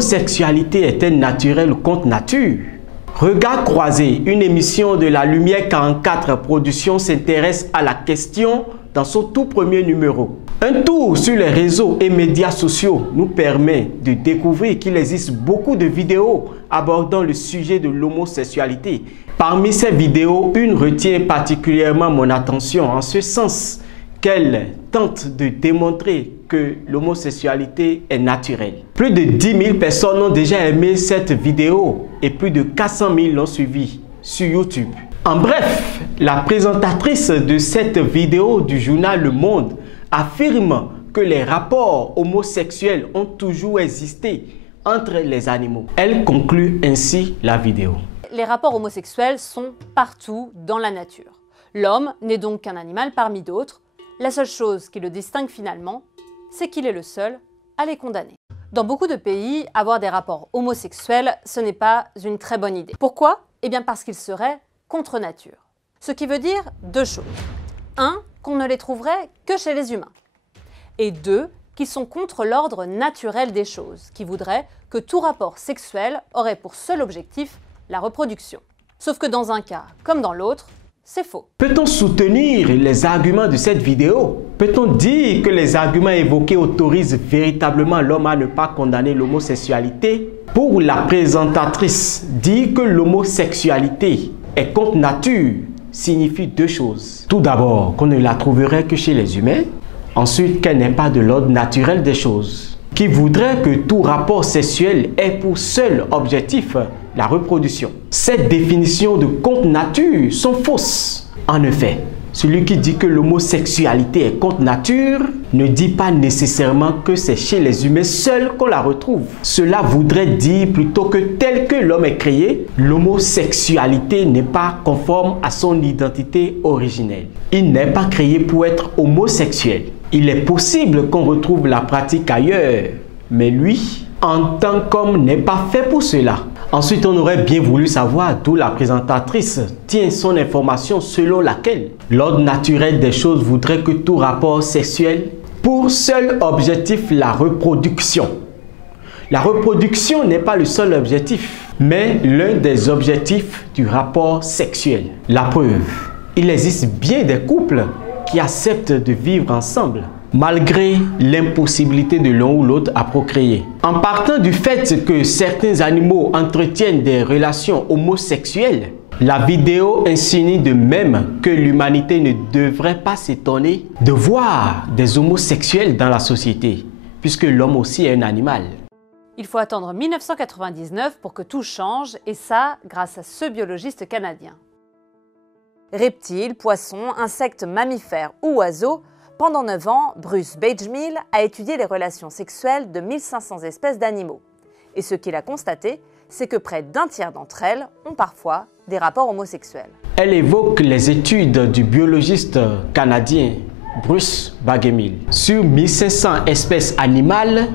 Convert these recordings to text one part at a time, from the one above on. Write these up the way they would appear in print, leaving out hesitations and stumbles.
l'homosexualité est-elle naturelle ou contre nature? Regard croisé, une émission de la Lumière 44 Productions s'intéresse à la question dans son tout premier numéro. Un tour sur les réseaux et médias sociaux nous permet de découvrir qu'il existe beaucoup de vidéos abordant le sujet de l'homosexualité. Parmi ces vidéos, une retient particulièrement mon attention en ce sens qu'elle tente de démontrer que l'homosexualité est naturelle. Plus de 10 000 personnes ont déjà aimé cette vidéo et plus de 400 000 l'ont suivi sur YouTube. En bref, la présentatrice de cette vidéo du journal Le Monde affirme que les rapports homosexuels ont toujours existé entre les animaux. Elle conclut ainsi la vidéo. Les rapports homosexuels sont partout dans la nature. L'homme n'est donc qu'un animal parmi d'autres. La seule chose qui le distingue finalement, c'est qu'il est le seul à les condamner. Dans beaucoup de pays, avoir des rapports homosexuels, ce n'est pas une très bonne idée. Pourquoi? Eh bien parce qu'ils seraient contre nature. Ce qui veut dire deux choses. Un, qu'on ne les trouverait que chez les humains. Et deux, qu'ils sont contre l'ordre naturel des choses, qui voudrait que tout rapport sexuel aurait pour seul objectif la reproduction. Sauf que dans un cas comme dans l'autre, c'est faux. Peut-on soutenir les arguments de cette vidéo? Peut-on dire que les arguments évoqués autorisent véritablement l'homme à ne pas condamner l'homosexualité? Pour la présentatrice, dire que l'homosexualité est contre nature signifie deux choses. Tout d'abord, qu'on ne la trouverait que chez les humains. Ensuite, qu'elle n'est pas de l'ordre naturel des choses. Qui voudrait que tout rapport sexuel ait pour seul objectif la reproduction. Cette définition de contre nature sont fausses. En effet, celui qui dit que l'homosexualité est contre nature ne dit pas nécessairement que c'est chez les humains seuls qu'on la retrouve. Cela voudrait dire plutôt que tel que l'homme est créé, l'homosexualité n'est pas conforme à son identité originelle. Il n'est pas créé pour être homosexuel. Il est possible qu'on retrouve la pratique ailleurs, mais lui, en tant qu'homme, n'est pas fait pour cela. Ensuite, on aurait bien voulu savoir d'où la présentatrice tient son information selon laquelle l'ordre naturel des choses voudrait que tout rapport sexuel pour seul objectif la reproduction. La reproduction n'est pas le seul objectif, mais l'un des objectifs du rapport sexuel. La preuve, il existe bien des couples qui acceptent de vivre ensemble malgré l'impossibilité de l'un ou l'autre à procréer. En partant du fait que certains animaux entretiennent des relations homosexuelles, la vidéo insinue de même que l'humanité ne devrait pas s'étonner de voir des homosexuels dans la société, puisque l'homme aussi est un animal. Il faut attendre 1999 pour que tout change, et ça grâce à ce biologiste canadien. Reptiles, poissons, insectes, mammifères ou oiseaux, pendant 9 ans, Bruce Bagemihl a étudié les relations sexuelles de 1500 espèces d'animaux. Et ce qu'il a constaté, c'est que près d'un tiers d'entre elles ont parfois des rapports homosexuels. Elle évoque les études du biologiste canadien Bruce Bagemihl. Sur 1500 espèces animales,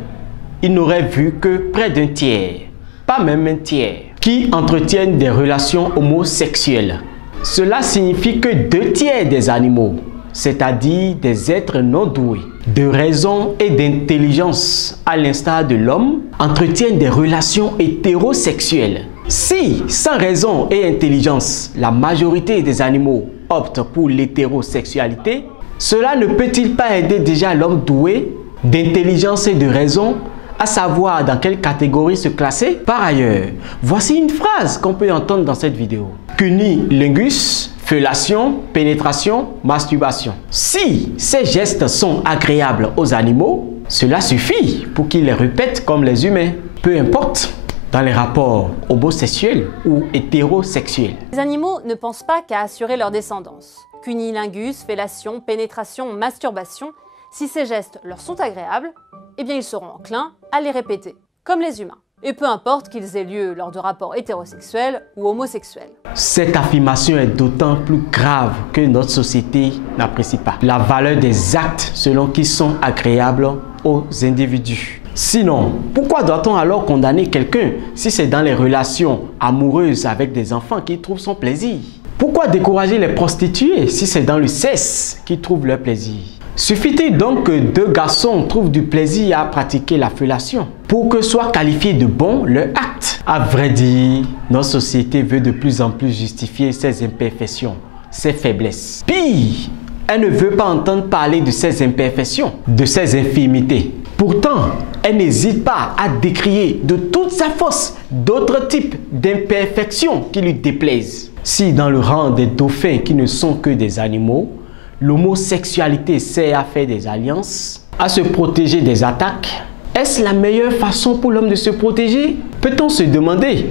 il n'aurait vu que près d'un tiers, pas même un tiers, qui entretiennent des relations homosexuelles. Cela signifie que 2 tiers des animaux, c'est-à-dire des êtres non doués de raison et d'intelligence à l'instar de l'homme, entretiennent des relations hétérosexuelles. Si, sans raison et intelligence, la majorité des animaux optent pour l'hétérosexualité, cela ne peut-il pas aider déjà l'homme doué d'intelligence et de raison à savoir dans quelle catégorie se classer? Par ailleurs, voici une phrase qu'on peut entendre dans cette vidéo. Cunnilingus, fellation, pénétration, masturbation. Si ces gestes sont agréables aux animaux, cela suffit pour qu'ils les répètent comme les humains. Peu importe dans les rapports homosexuels ou hétérosexuels. Les animaux ne pensent pas qu'à assurer leur descendance. Cunnilingus, fellation, pénétration, masturbation, si ces gestes leur sont agréables, eh bien ils seront enclins à les répéter, comme les humains. Et peu importe qu'ils aient lieu lors de rapports hétérosexuels ou homosexuels. Cette affirmation est d'autant plus grave que notre société n'apprécie pas la valeur des actes selon qu'ils sont agréables aux individus. Sinon, pourquoi doit-on alors condamner quelqu'un si c'est dans les relations amoureuses avec des enfants qu'il trouve son plaisir? Pourquoi décourager les prostituées si c'est dans le sexe qu'ils trouvent leur plaisir? Suffit-il donc que deux garçons trouvent du plaisir à pratiquer la fellation pour que soit qualifié de bon leur acte? À vrai dire, notre société veut de plus en plus justifier ses imperfections, ses faiblesses. Pire, elle ne veut pas entendre parler de ses imperfections, de ses infirmités. Pourtant, elle n'hésite pas à décrier de toute sa force d'autres types d'imperfections qui lui déplaisent. Si dans le rang des dauphins qui ne sont que des animaux, l'homosexualité sert à faire des alliances, à se protéger des attaques, est-ce la meilleure façon pour l'homme de se protéger? Peut-on se demander,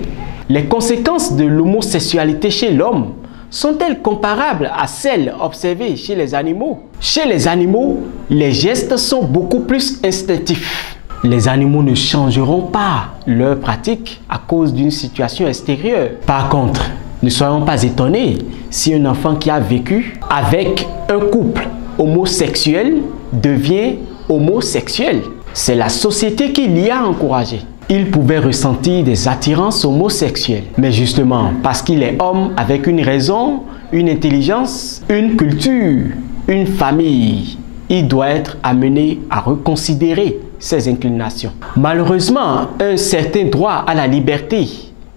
les conséquences de l'homosexualité chez l'homme sont-elles comparables à celles observées chez les animaux? Chez les animaux, les gestes sont beaucoup plus instinctifs. Les animaux ne changeront pas leurs pratiques à cause d'une situation extérieure. Par contre, ne soyons pas étonnés si un enfant qui a vécu avec un couple homosexuel devient homosexuel. C'est la société qui l'y a encouragé. Il pouvait ressentir des attirances homosexuelles. Mais justement, parce qu'il est homme avec une raison, une intelligence, une culture, une famille, il doit être amené à reconsidérer ses inclinations. Malheureusement, un certain droit à la liberté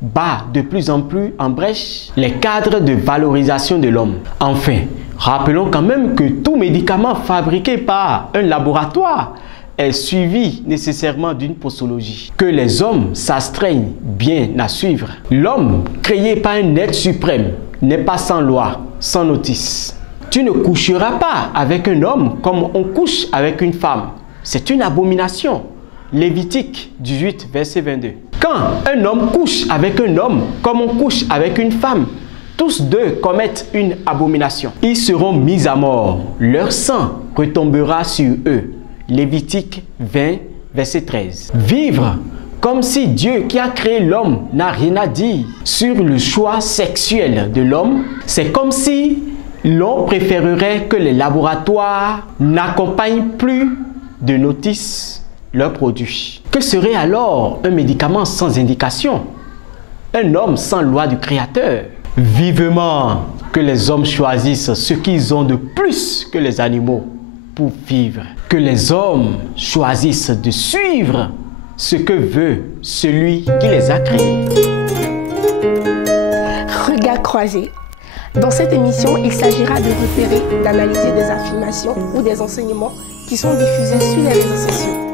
bat de plus en plus en brèche les cadres de valorisation de l'homme. Enfin, rappelons quand même que tout médicament fabriqué par un laboratoire est suivi nécessairement d'une posologie, que les hommes s'astreignent bien à suivre. L'homme, créé par un être suprême, n'est pas sans loi, sans notice. Tu ne coucheras pas avec un homme comme on couche avec une femme. C'est une abomination. Lévitique 18, verset 22. Quand un homme couche avec un homme comme on couche avec une femme, tous deux commettent une abomination. Ils seront mis à mort. Leur sang retombera sur eux. Lévitique 20, verset 13. Vivre comme si Dieu qui a créé l'homme n'a rien à dire sur le choix sexuel de l'homme, c'est comme si l'on préférerait que les laboratoires n'accompagnent plus de notice leurs produits. Que serait alors un médicament sans indication? Un homme sans loi du Créateur? Vivement que les hommes choisissent ce qu'ils ont de plus que les animaux pour vivre. Que les hommes choisissent de suivre ce que veut celui qui les a créés. Regard croisé. Dans cette émission, il s'agira de repérer, d'analyser des affirmations ou des enseignements qui sont diffusés sur les réseaux sociaux.